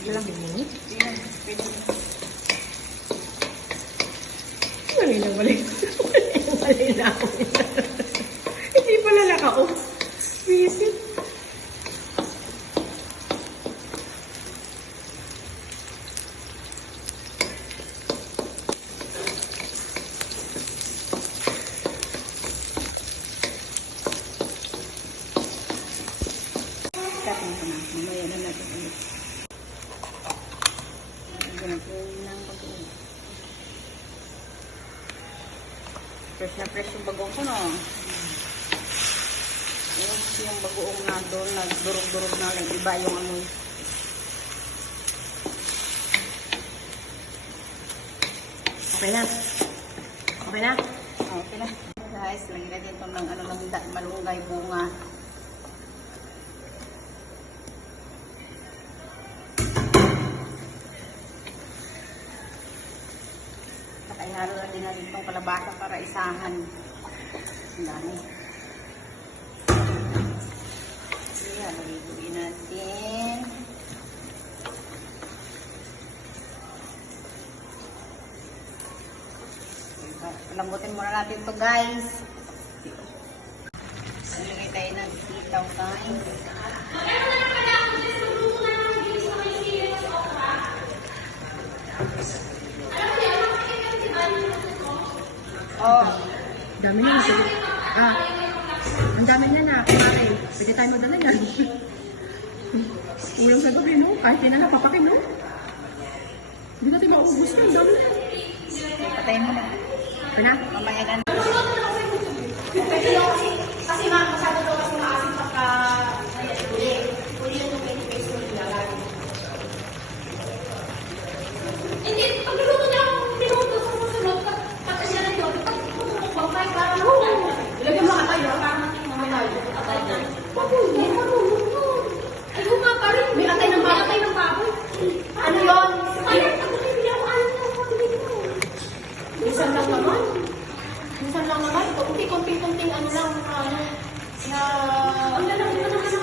Ilang minutes? Pwede. Mali na mali. Mali na ako. Hindi pala naka-off. Visit. Katin ko na. Mamaya na natin ulit. Ganapin ng pag-uwi. Fresh na fresh yung bagong ko, no? Yung bagoong na doon, nagdurog-durog na lang. Iba yung amoy. Okay na. Okay na. Okay na. Guys, lagyan natin ito ng malunggay bunga. Ihalo na din natin itong kalabasa para isahan. Ang dami. Ayan, lagyan natin. Palambutin muna natin ito, guys. Lagay tayo ng sitaw, guys. Oh, Dami na. Ang dami niya na. Kumari. Pwede tayo madala yan. Ulang sa gabi, no? Kahit yan na napapakin, no? Hindi natin maubos yan. Dami. patayin mo na. Okay na? Mamaya na. Kasi masyado daw kasi maasin pagka huli. Huli yung 20 pesos nila lagi. Hindi, pagluluto na ang minuto sa susunod, pagka siya na yun, pag-bangkay para ilagay mo katay, para natin mamatay. Marunong. Ay, kung nga pa rin, may katay ng baboy. Ano yun? Ay, hindi ako alam na pag-ibig mo. Minsan lang naman. Minsan lang naman, ito, kunting ano lang, ang lalaki naman